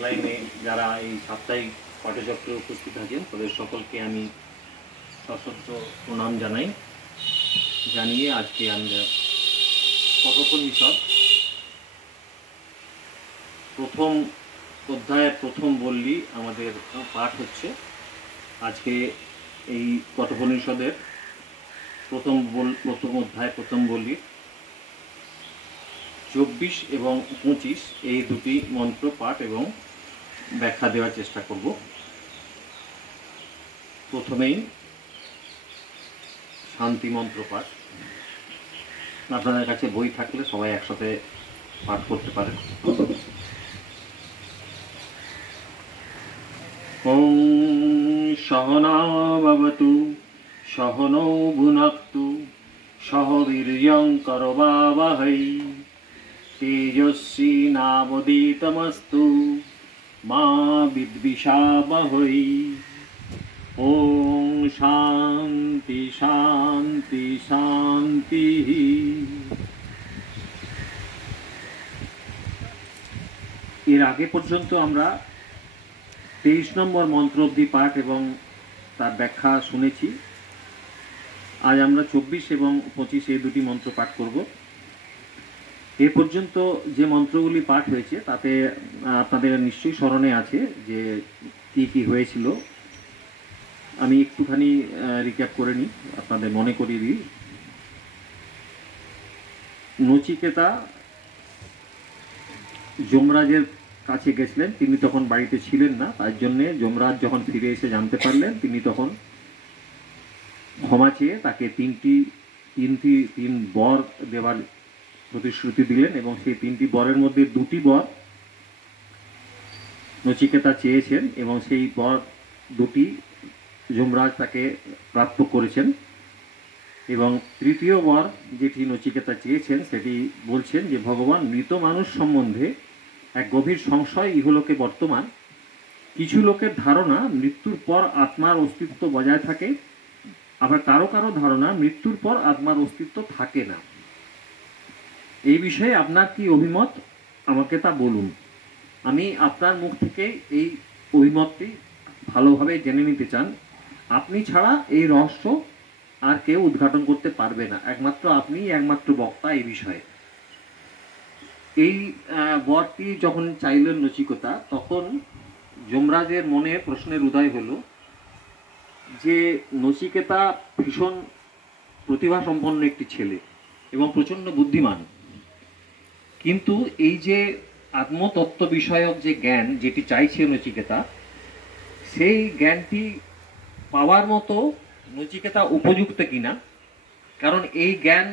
অফলাইনে যারা এই সাপ্তাহিক পাঠচক্রে উপস্থিত আছেন তাদের সকলকে আমি সশস্ত্র প্রণাম জানিয়ে আজকে আমরা কঠোপনিষদ প্রথম অধ্যায়ের প্রথম বল্লী আমাদের পাঠ হচ্ছে। আজকে এই কঠোপনিষদের প্রথম অধ্যায় প্রথম বল্লী 24 এবং 25 এই দুটি মন্ত্র পাঠ এবং ব্যাখ্যা দেওয়ার চেষ্টা করব। প্রথমেই শান্তি মন্ত্র পাঠ। আপনাদের কাছে বই থাকলে সবাই একসাথে পাঠ করতে পারেন। ওম সহনা ভবতু সহনৌ ভুনক্তু সহ বীর্যং করবাবহৈ তেজস্বী নাবদিতমস্তু মা বিদ্বিষাবহৈ। ওম শান্তি শান্তি শান্তি। এর আগে পর্যন্ত আমরা 23 নম্বর মন্ত্র অবধি পাঠ এবং তার ব্যাখ্যা শুনেছি। আজ আমরা 24 এবং 25 এই দুটি মন্ত্র পাঠ করব। এ পর্যন্ত যে মন্ত্রগুলি পাঠ হয়েছে তাতে আপনাদের নিশ্চয়ই স্মরণে আছে যে কি কি হয়েছিল। আমি একটুখানি রিক্যাপ করে নিই, আপনাদের মনে করিয়ে দিই। নচিকেতা যমরাজের কাছে গেছিলেন, তিনি তখন বাড়িতে ছিলেন না, তার জন্যে যমরাজ যখন ফিরে এসে জানতে পারলেন, তিনি তখন ক্ষমা চেয়ে তাকে তিন বর দেওয়ার প্রতিশ্রুতি দিলেন এবং সেই 3টি বরের মধ্যে 2টি বর নচিকেতা চেয়েছেন এবং সেই বর 2টি যমরাজ তাকে প্রাপ্ত করেছেন। এবং তৃতীয় বর যেটি নচিকেতা চেয়েছেন সেটি বলছেন যে ভগবান মৃত মানুষ সম্বন্ধে এক গভীর সংশয় ইহলোকে বর্তমান। কিছু লোকের ধারণা মৃত্যুর পর আত্মার অস্তিত্ব বজায় থাকে, আবার কারো কারো ধারণা মৃত্যুর পর আত্মার অস্তিত্ব থাকে না। এই বিষয়ে আপনার কি অভিমত, আমাকে তা বলুন। আমি আপনার মুখ থেকে এই অভিমতটি ভালোভাবে জেনে নিতে চান। আপনি ছাড়া এই রহস্য আর কেউ উদ্ঘাটন করতে পারবে না, একমাত্র আপনিই একমাত্র বক্তা এই বিষয়ে। এই বরটি যখন চাইলেন নচিকেতা, তখন যমরাজের মনে প্রশ্নের উদয় হলো যে নচিকেতা ভীষণ প্রতিভা সম্পন্ন একটি ছেলে এবং প্রচণ্ড বুদ্ধিমান, কিন্তু এই যে আত্মতত্ত্ব বিষয়ক যে জ্ঞান যেটি চাইছে নচিকেতা, সেই জ্ঞানটি পাওয়ার মতো নচিকেতা উপযুক্ত কিনা। কারণ এই জ্ঞান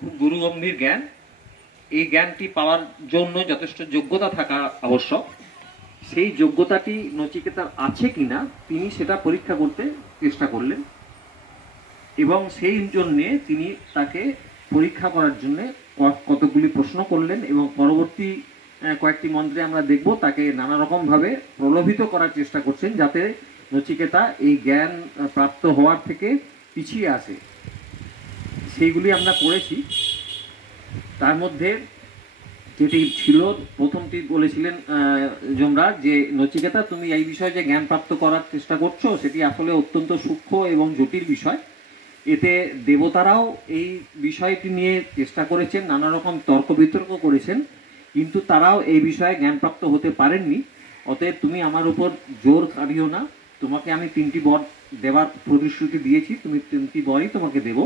খুব গুরুগম্ভীর জ্ঞান, এই জ্ঞানটি পাওয়ার জন্য যথেষ্ট যোগ্যতা থাকা আবশ্যক। সেই যোগ্যতাটি নচিকেতার আছে কিনা তিনি সেটা পরীক্ষা করতে চেষ্টা করলেন এবং সেই জন্যে তিনি তাকে পরীক্ষা করার জন্যে কতগুলি প্রশ্ন করলেন এবং পরবর্তী কয়েকটি মন্ত্রে আমরা দেখব তাকে নানা রকমভাবে প্রলোভিত করার চেষ্টা করছেন যাতে নচিকেতা এই জ্ঞান প্রাপ্ত হওয়ার থেকে পিছিয়ে আসে। সেইগুলি আমরা পড়েছি। তার মধ্যে যেটি ছিল, প্রথমটি বলেছিলেন যমরাজ যে নচিকেতা তুমি এই বিষয়ে যে জ্ঞান প্রাপ্ত করার চেষ্টা করছো সেটি আসলে অত্যন্ত সূক্ষ্ম এবং জটিল বিষয়। এতে দেবতারাও এই বিষয়টি নিয়ে চেষ্টা করেছেন, নানা রকম তর্ক বিতর্ক করেছেন, কিন্তু তারাও এই বিষয়ে জ্ঞানপ্রাপ্ত হতে পারেননি। অতএব তুমি আমার উপর জোর কাটিও না, তোমাকে আমি 3টি বর দেওয়ার প্রতিশ্রুতি দিয়েছি, তুমি 3টি বরই তোমাকে দেব,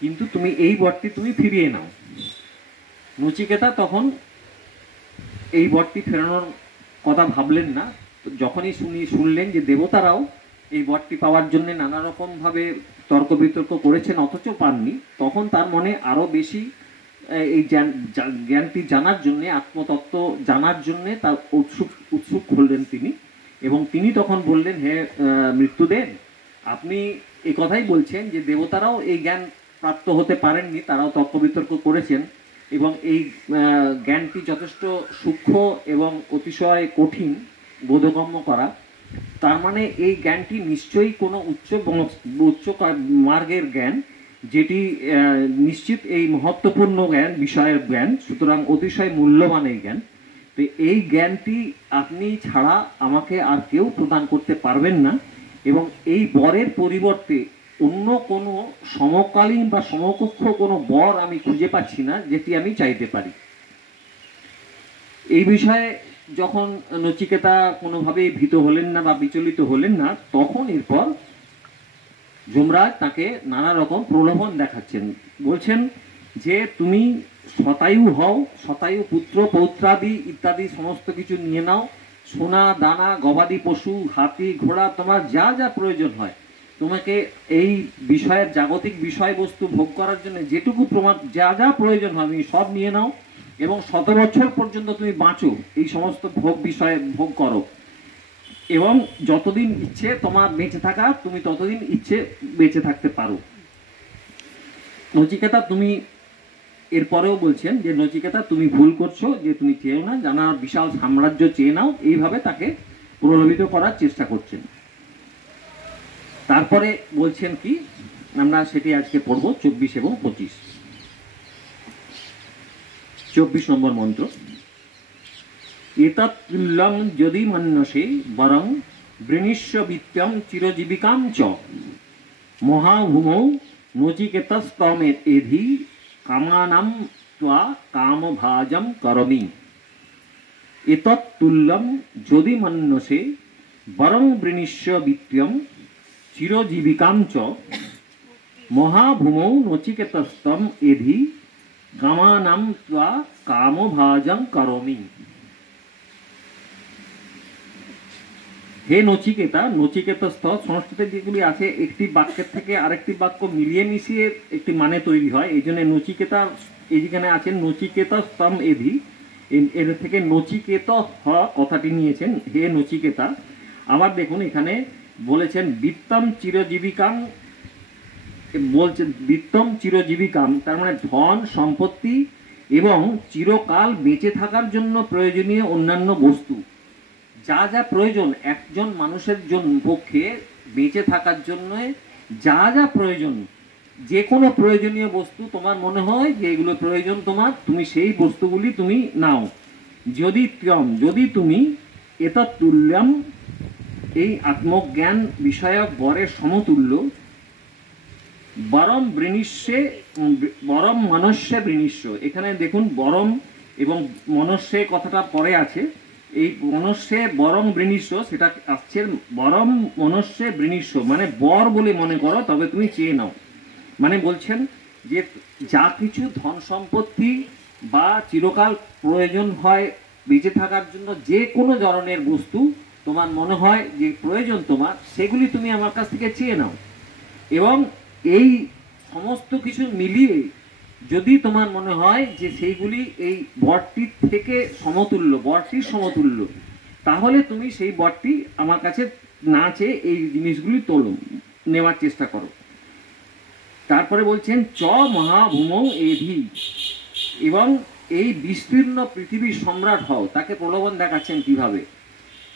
কিন্তু তুমি এই বরটি তুমি ফিরিয়ে নাও। নচিকেতা তখন এই বরটি ফেরানোর কথা ভাবলেন না। যখনই শুনলেন যে দেবতারাও এই বরটি পাওয়ার জন্য নানা রকমভাবে তর্ক বিতর্ক করেছেন অথচ পাননি, তখন তার মনে আরও বেশি এই জ্ঞানটি জানার জন্যে, আত্মতত্ত্ব জানার জন্যে তার উৎসুক হলেন তিনি। এবং তিনি তখন বললেন, হে মৃত্যুদেব, আপনি এই কথাই বলছেন যে দেবতারাও এই জ্ঞান প্রাপ্ত হতে পারেননি, তারাও তর্ক বিতর্ক করেছেন এবং এই জ্ঞানটি যথেষ্ট সূক্ষ্ম এবং অতিশয় কঠিন বোধগম্য করা। তার মানে এই জ্ঞানটি নিশ্চয়ই কোনো উচ্চ মার্গের জ্ঞান, যেটি নিশ্চিত এই মহত্বপূর্ণ জ্ঞান, বিষয়ের জ্ঞান, সুতরাং অতিশয় মূল্যবান এই জ্ঞান। তো এই জ্ঞানটি আপনি ছাড়া আমাকে আর কেউ প্রদান করতে পারবেন না, এবং এই বরের পরিবর্তে অন্য কোনো সমকালীন বা সমকক্ষ কোনো বর আমি খুঁজে পাচ্ছি না যেটি আমি চাইতে পারি। এই বিষয়ে যখন নচিকেতা কোনোভাবেই ভীত হলেন না বা বিচলিত হলেন না, তখন এরপর যমরাজ তাকে নানা রকম প্রলোভন দেখাচ্ছেন। বলছেন যে তুমি শতায়ু হও, শতায়ু পুত্র পৌত্রাদি ইত্যাদি সমস্ত কিছু নিয়ে নাও, সোনা দানা গবাদি পশু হাতি ঘোড়া তোমার যা যা প্রয়োজন হয়, তোমাকে এই বিষয়ের জাগতিক বিষয়বস্তু ভোগ করার জন্য যেটুকু প্রমাণ যা যা প্রয়োজন হয় তুমি সব নিয়ে নাও, এবং 100 বছর পর্যন্ত তুমি বাঁচো, এই সমস্ত ভোগ বিষয়ে ভোগ করো, এবং যতদিন ইচ্ছে তোমার বেঁচে থাকা তুমি ততদিন ইচ্ছে বেঁচে থাকতে পারো। নচিকেতা তুমি এরপরেও বলছেন যে নচিকেতা তুমি ভুল করছো, যে তুমি চেয়েও না, জানা বিশাল সাম্রাজ্য চেয়ে নাও, এইভাবে তাকে প্রলোভিত করার চেষ্টা করছেন। তারপরে বলছেন কি, আমরা সেটি আজকে পড়ব 24 এবং 25। 24 নম্বর মন্ত্র। এতৎ তুল্যং যদি মন্যসে বরং বৃণীষ্য বিত্তম চিরজীবিকাম চ মহাভূমৌ নচিকেতস্তমের এধি কামানাম ত্বা কামভাজম করমি। এতৎ তুল্যং যদি মন্যসে বরং বৃণীষ্য বিত্তম চিরজীবিকাম চ মহাভূমৌ নচিকেতস্তম এধি কামানাম ত্বা কামভাজম করমি। হে নচিকেতা, নচিকেতস্থ সংস্কৃতে যেগুলি আছে একটি বাক্যের থেকে আরেকটি বাক্য মিলিয়ে মিশিয়ে একটি মানে তৈরি হয়, এই জন্য নচিকেতা এইখানে আছেন নচিকেতস্তম এধি, এর থেকে নচিকেত হ কথাটি নিয়েছেন, হে নচিকেতা। আবার দেখুন এখানে বলেছেন বিত্তম চিরজীবিকাম, বলছেন বিত্তম চিরজীবিকাম, তার মানে ধন সম্পত্তি এবং চিরকাল বেঁচে থাকার জন্য প্রয়োজনীয় অন্যান্য বস্তু, যা যা প্রয়োজন একজন মানুষের জন্য পক্ষে বেঁচে থাকার জন্য, যা যা প্রয়োজন, যে কোনো প্রয়োজনীয় বস্তু তোমার মনে হয় যে এগুলো প্রয়োজন তোমার, তুমি সেই বস্তুগুলি তুমি নাও। যদি তুমি এতৎ তুল্যম, এই আত্মজ্ঞান বিষয়ক বরের সমতুল্য, বরম বৃণীষ্যে বরম মনস্যে বৃণীষ্য, এখানে দেখুন বরম এবং মনস্যে কথাটা পরে আছে, এই মনস্যে বরং বৃণীষ্য সেটা আসছে বরম মনস্যে বৃণীষ্য, মানে বর বলে মনে করো তবে তুমি চেয়ে নাও। মানে বলছেন যে যা কিছু ধন সম্পত্তি বা চিরকাল প্রয়োজন হয় বেঁচে থাকার জন্য, যে কোনো ধরনের বস্তু তোমার মনে হয় যে প্রয়োজন তোমার, সেগুলি তুমি আমার কাছ থেকে চেয়ে নাও, এবং এই সমস্ত কিছু মিলিয়ে যদি তোমার মনে হয় যে সেইগুলি এই বরটির থেকে সমতুল্য, বরটির সমতুল্য, তাহলে তুমি সেই বরটি আমার কাছে না চেয়ে এই জিনিসগুলি তোলো, নেওয়ার চেষ্টা করো। তারপরে বলছেন চ মহাভূমৌ এধি, এবং এই বিস্তীর্ণ পৃথিবীর সম্রাট হও, তাকে প্রলোভন দেখাচ্ছেন কিভাবে,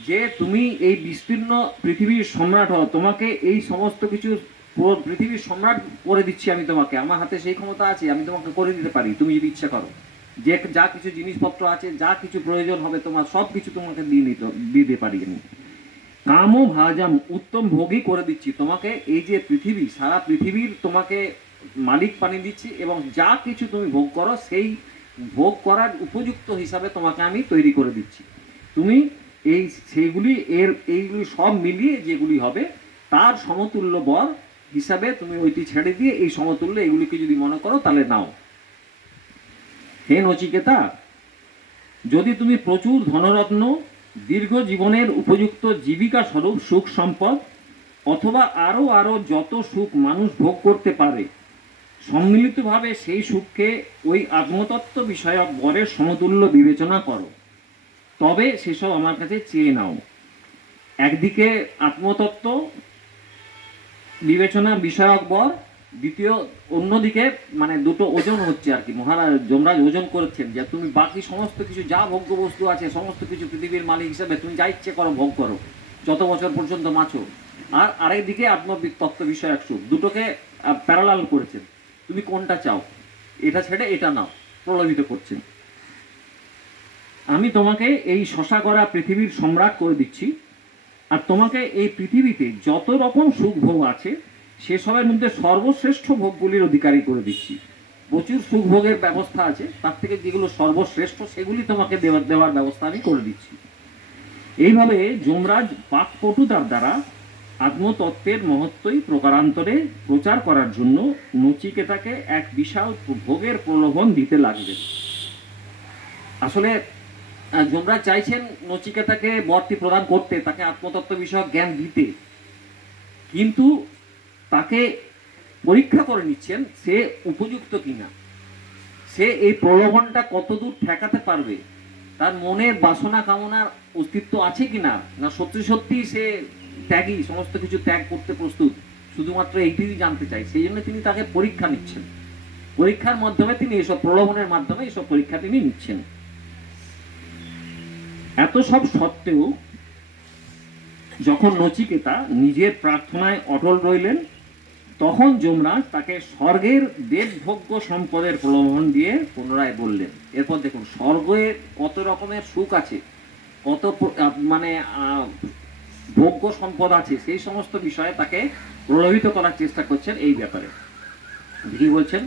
যে তুমি এই বিস্তীর্ণ পৃথিবীর সম্রাট হও, তোমাকে এই সমস্ত কিছু পৃথিবীর সম্রাট করে দিচ্ছি আমি তোমাকে, আমার হাতে সেই ক্ষমতা আছে, আমি তোমাকে করে দিতে পারি তুমি যদি ইচ্ছা করো, যে যা কিছু জিনিসপত্র আছে, যা কিছু প্রয়োজন হবে তোমার সব কিছু তোমাকে দিতে পারি আমি। কাম ভাজাম, উত্তম ভোগই করে দিচ্ছি তোমাকে, এই যে পৃথিবী, সারা পৃথিবীর তোমাকে মালিক বানিয়ে দিচ্ছি, এবং যা কিছু তুমি ভোগ করো সেই ভোগ করার উপযুক্ত হিসাবে তোমাকে আমি তৈরি করে দিচ্ছি। তুমি এই সেইগুলি এইগুলি সব মিলিয়ে যেগুলি হবে তার সমতুল্য বর হিসাবে তুমি ওইটি ছেড়ে দিয়ে এই সমতুল্য এগুলিকে যদি মনে করো তাহলে নাও। হে নচিকেতা, যদি তুমি প্রচুর ধনরত্ন, দীর্ঘ জীবনের উপযুক্ত জীবিকা স্বরূপ সুখ সম্পদ, অথবা আরো আরো যত সুখ মানুষ ভোগ করতে পারে, সম্মিলিতভাবে সেই সুখকে ওই আত্মতত্ত্ব বিষয়ক বরের সমতুল্য বিবেচনা করো, তবে সেসব আমার কাছে চেয়ে নাও। একদিকে আত্মতত্ত্ব বিবেচনা বিষয়ক বর, দ্বিতীয় অন্যদিকে মানে দুটো ওজন হচ্ছে আর কি, মহারাজ যমরাজ ওজন করছেন যে তুমি বাকি সমস্ত কিছু যা ভোগ্য বস্তু আছে সমস্ত কিছু পৃথিবীর মালিক হিসেবে তুমি যা ইচ্ছে করো ভোগ করো, যত বছর পর্যন্ত বাঁচো, আর আরেকদিকে আত্মতত্ত্ব বিষয়ক সুখ, দুটোকে প্যারালাল করেছেন, তুমি কোনটা চাও, এটা ছেড়ে এটা নাও, প্রলোভিত করছেন। আমি তোমাকে এই শশা করা পৃথিবীর সম্রাট করে দিচ্ছি, আর তোমাকে এই পৃথিবীতে যত রকম সুখ ভোগ আছে সেসবের মধ্যে সর্বশ্রেষ্ঠ ভোগগুলির অধিকারী করে দিচ্ছি। প্রচুর সুখ ভোগের ব্যবস্থা আছে, তার থেকে যেগুলো সর্বশ্রেষ্ঠ সেগুলি তোমাকে দেওয়ার ব্যবস্থা আমি করে দিচ্ছি। এইভাবে যমরাজ বাকপটুতার দ্বারা আত্মতত্ত্বের মহত্বই প্রকারান্তরে প্রচার করার জন্য নচিকেতাকে এক বিশাল ভোগের প্রলোভন দিতে লাগলেন। আসলে যমরাজ চাইছেন নচিকেতাকে বরটি প্রদান করতে, তাকে আত্মতত্ত্ব বিষয়ক জ্ঞান দিতে, কিন্তু তাকে পরীক্ষা করে নিচ্ছেন সে উপযুক্ত কিনা, সে এই প্রলোভনটা কতদূর ঠেকাতে পারবে, তার মনের বাসনা কামনার অস্তিত্ব আছে কিনা, না সত্যি সত্যি সে ত্যাগী, সমস্ত কিছু ত্যাগ করতে প্রস্তুত, শুধুমাত্র এইটিই জানতে চাই। সেই জন্য তিনি তাকে পরীক্ষা নিচ্ছেন, পরীক্ষার মাধ্যমে তিনি এসব প্রলোভনের মাধ্যমে এসব পরীক্ষা তিনি নিচ্ছেন। এত সব সত্ত্বেও যখন নচিকেতা নিজের প্রার্থনায় অটল রইলেন, তখন যমরাজ তাকে স্বর্গের দেবভোগ্য সম্পদের প্রলোভন দিয়ে পুনরায় বললেন। এরপর দেখুন স্বর্গে কত রকমের সুখ আছে, কত মানে ভোগ্য সম্পদ আছে, সেই সমস্ত বিষয়ে তাকে প্রলোভিত করার চেষ্টা করছেন। এই ব্যাপারে কি বলছেন,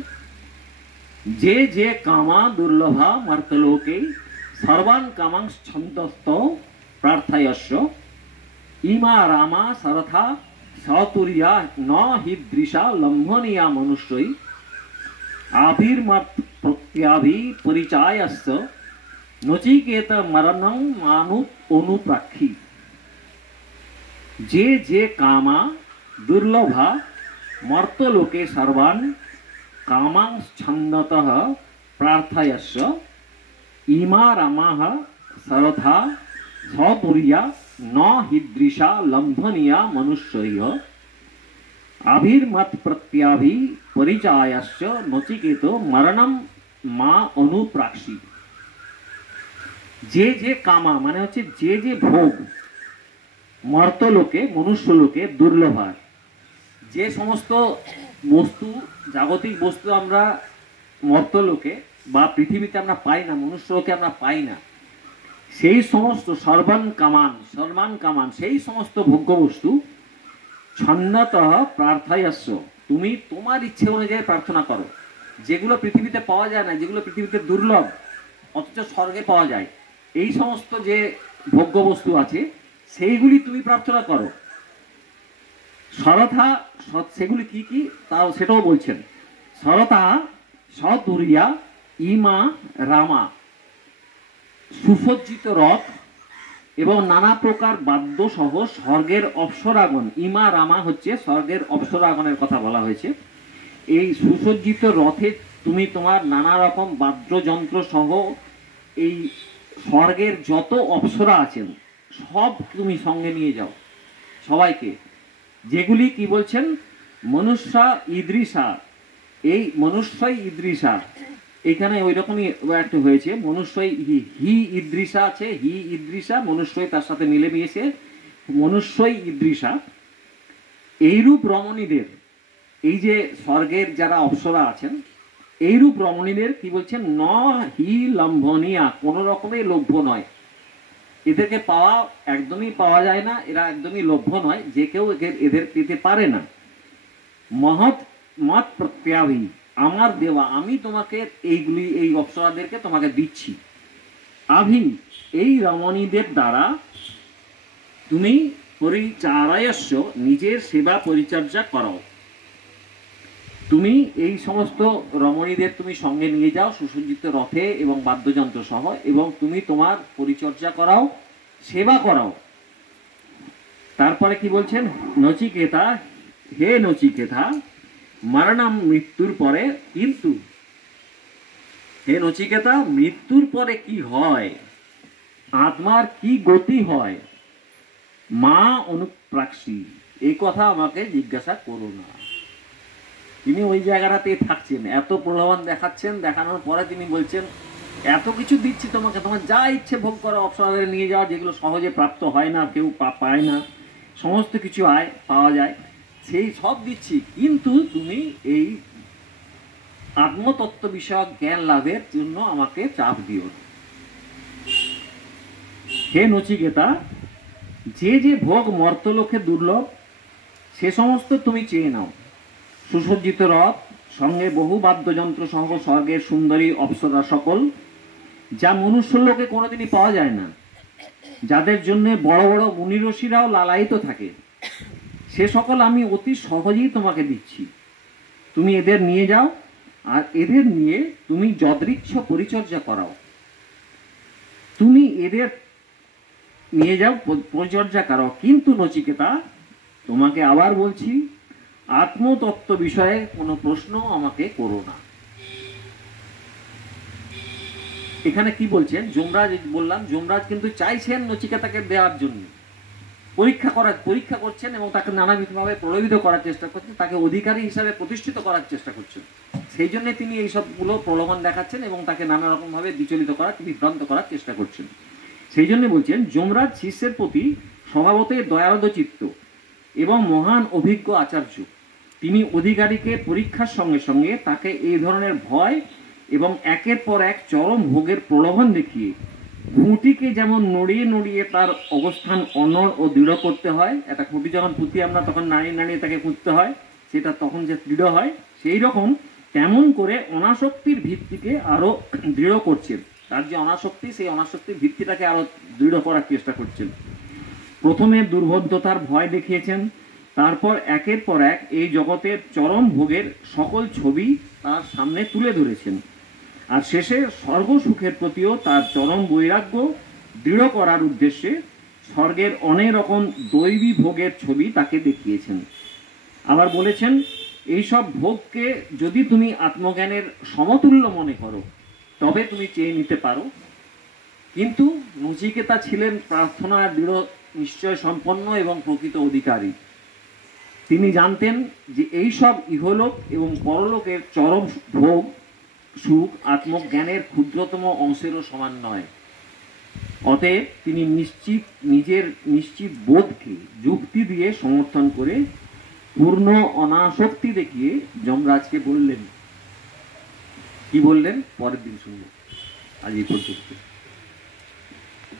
যে যে কামা দুর্লভা মর্তলোকে সর্বান কামাংস ছন্দস্ত প্রার্থয়স্য ইমা রামা সরথা সতুরিয়া ন হিদৃশা লম্ভনীয়া মনুষ্যই আবির্মত প্রত্যাভি পরিচায়স্য নচিকেত মরণং মানু অনুপ্রাক্ষী। যে যে কামা দুর্লভা মর্তলোকে সর্বান কামাংস ছন্দতঃ প্রার্থয়স্য ইমা রামাহ সরথা সতুরিয়া ন হিদৃশা লম্ভনীয়া মনুষ্যৈঃ আবির্মত প্রত্যাভি পরিচায়স্য নচিকেত মরণম মা অনুপ্রাক্ষী। যে যে কামা মানে হচ্ছে যে যে ভোগ মর্তলোকে মনুষ্যলোকে দুর্লভার, যে সমস্ত বস্তু জাগতিক বস্তু আমরা মর্তলোকে বা পৃথিবীতে আমরা পাই না, মনুষ্যলোকে আমরা পাই না, সেই সমস্ত সর্বান কামান সেই সমস্ত ভোগ্য বস্তু ছন্দতঃ প্রার্থয়স্য তুমি তোমার ইচ্ছে অনুযায়ী প্রার্থনা করো। যেগুলো পৃথিবীতে পাওয়া যায় না, যেগুলো পৃথিবীতে দুর্লভ অথচ স্বর্গে পাওয়া যায়, এই সমস্ত যে ভোগ্য বস্তু আছে সেইগুলি তুমি প্রার্থনা করো। সরথা সেগুলি কি কি তাও সেটাও বলছেন। সরথা সতুরিয়া ইমা রামা, সুসজ্জিত রথ এবং নানা প্রকার বাদ্য সহ স্বর্গের অপ্সরাগণ। ইমা রামা হচ্ছে স্বর্গের অপ্সরাগণের কথা বলা হয়েছে। এই সুসজ্জিত রথে তুমি তোমার নানা রকম বাদ্যযন্ত্র সহ এই স্বর্গের যত অপ্সরা আছেন সব তুমি সঙ্গে নিয়ে যাও, সবাইকে। যেগুলি কি বলছেন, মনুষ্যা ইদ্রিসা, এই মনুষ্যই ইদ্রিসা, এখানে ওই রকমই একটা হয়েছে, মনুষ্যই হি ইদ্রিসা আছে, হি ইদ্রিসা মনুষ্যই তার সাথে মিলে মিশেছে মনুষ্যই ইদ্রিসা। এইরূপ রমণীদের, এই যে স্বর্গের যারা অপ্সরা আছেন এইরূপ রমণীদের কি বলছেন, ন হি লম্ভনীয়া, কোন রকমের লভ্য নয়, এদেরকে পাওয়া একদমই পাওয়া যায় না, এরা একদমই লভ্য নয়, যে কেউ এদের পেতে পারে না। মহৎ মত প্রত্যাভি, আমার দেওয়া, আমি তোমাকে এইগুলি এই অপ্সরাদেরকে তোমাকে দিচ্ছি। আভি, এই রমণীদের দ্বারা তুমি পরিচারয়স্য, নিজের সেবা পরিচর্যা করো। তুমি এই সমস্ত রমণীদের তুমি সঙ্গে নিয়ে যাও সুসজ্জিত রথে এবং বাদ্যযন্ত্র সহ, এবং তুমি তোমার পরিচর্যা করাও, সেবা করাও। তারপরে কি বলছেন, নচিকেতা, হে নচিকেতা, মরণম, মৃত্যুর পরে, কিন্তু হে নচিকেতা মৃত্যুর পরে কি হয়, আত্মার কি গতি হয়, মা অনুপ্রাক্ষী, এই কথা আমাকে জিজ্ঞাসা করো না। তিনি ওই জায়গাটাতেই থাকছেন, এত প্রলোভন দেখাচ্ছেন, দেখানোর পরে তিনি বলছেন এত কিছু দিচ্ছি তোমাকে, তোমার যা ইচ্ছে ভোগ করো, অপ্সরাদের নিয়ে যাওয়া, যেগুলো সহজে প্রাপ্ত হয় না, কেউ পায় না, সমস্ত কিছু পাওয়া যায়, সেই সব দিচ্ছি, কিন্তু তুমি এই আত্মতত্ত্ব বিষয়ক জ্ঞান লাভের জন্য আমাকে চাপ দিও না। হে নচিকেতা, যে যে ভোগ মর্তলোকে দুর্লভ সে সমস্ত তুমি চেয়ে নাও। সুসজ্জিত রথ, সঙ্গে বহু বাদ্যযন্ত্র সহ স্বর্গের সুন্দরী অপ্সরা সকল, যা মনুষ্যলোকে কোনোদিনই পাওয়া যায় না, যাদের জন্য বড় বড় মুনিরষিরাও লালায়িত থাকে, সে সকল আমি অতি সহজেই তোমাকে দিচ্ছি। তুমি এদের নিয়ে যাও, আর এদের নিয়ে তুমি যদৃচ্ছ পরিচর্যা করাও। তুমি এদের নিয়ে যাও, পরিচর্যা করাও, কিন্তু নচিকেতা তোমাকে আবার বলছি, আত্মতত্ত্ব বিষয়ে কোনো প্রশ্ন আমাকে করো না। এখানে কি বলছেন? যমরাজ, বললাম যমরাজ কিন্তু চাইছেন নচিকেতাকে দেওয়ার জন্য, পরীক্ষা করছেন এবং তাকে নানাবিধভাবে প্রলোভিত করার চেষ্টা করছেন, তাকে অধিকারী হিসাবে প্রতিষ্ঠিত করার চেষ্টা করছেন। সেই জন্য তিনি এই সবগুলো প্রলোভন দেখাচ্ছেন এবং তাকে নানা রকমভাবে বিচলিত করার, বিভ্রান্ত করার চেষ্টা করছেন। সেই জন্য বলছেন, যমরাজ শিষ্যের প্রতি স্বভাবতই দয়ারদ চিত্ত এবং মহান অভিজ্ঞ আচার্য। তিনি অধিকারীকে পরীক্ষার সঙ্গে সঙ্গে তাকে এই ধরনের ভয় এবং একের পর এক চরম ভোগের প্রলোভন দেখিয়ে খুঁটিকে যেমন নড়িয়ে নড়িয়ে তার অবস্থান অনড় ও দৃঢ় করতে হয়, একটা খুঁটি যখন পুঁতি আমরা তখন নাড়িয়ে নাড়িয়ে তাকে খুঁজতে হয়, সেটা তখন যে দৃঢ় হয়, সেই রকম তেমন করে অনাসক্তির ভিত্তিকে আরো দৃঢ় করছেন। তার যে অনাসক্তি, সেই অনাসক্তির ভিত্তিটাকে আরো দৃঢ় করার চেষ্টা করছেন। প্রথমে দুর্বোধ্যতার ভয় দেখিয়েছেন, তারপর একের পর এক এই জগতের চরম ভোগের সকল ছবি তার সামনে তুলে ধরেছেন, আর শেষে স্বর্গ সুখের প্রতিও তার চরম বৈরাগ্য দৃঢ় করার উদ্দেশ্যে স্বর্গের অনেক রকম দৈবী ভোগের ছবি তাকে দেখিয়েছেন। আবার বলেছেন, এইসব ভোগকে যদি তুমি আত্মজ্ঞানের সমতুল্য মনে করো তবে তুমি চেয়ে নিতে পারো। কিন্তু নচিকেতা ছিলেন প্রার্থনার দৃঢ় নিশ্চয় সম্পন্ন এবং প্রকৃত অধিকারী। তিনি জানতেন যে এই সব ইহলোক এবং পরলোকের চরম ভোগ সুখ আত্মজ্ঞানের ক্ষুদ্রতম অংশেরও সমান নয়। অতএব তিনি নিজের নিশ্চিত বোধকে যুক্তি দিয়ে সমর্থন করে পূর্ণ অনাসক্তি দেখিয়ে যমরাজকে বললেন। কি বললেন পরের দিন শুনবো। আজ এই পর্যন্ত।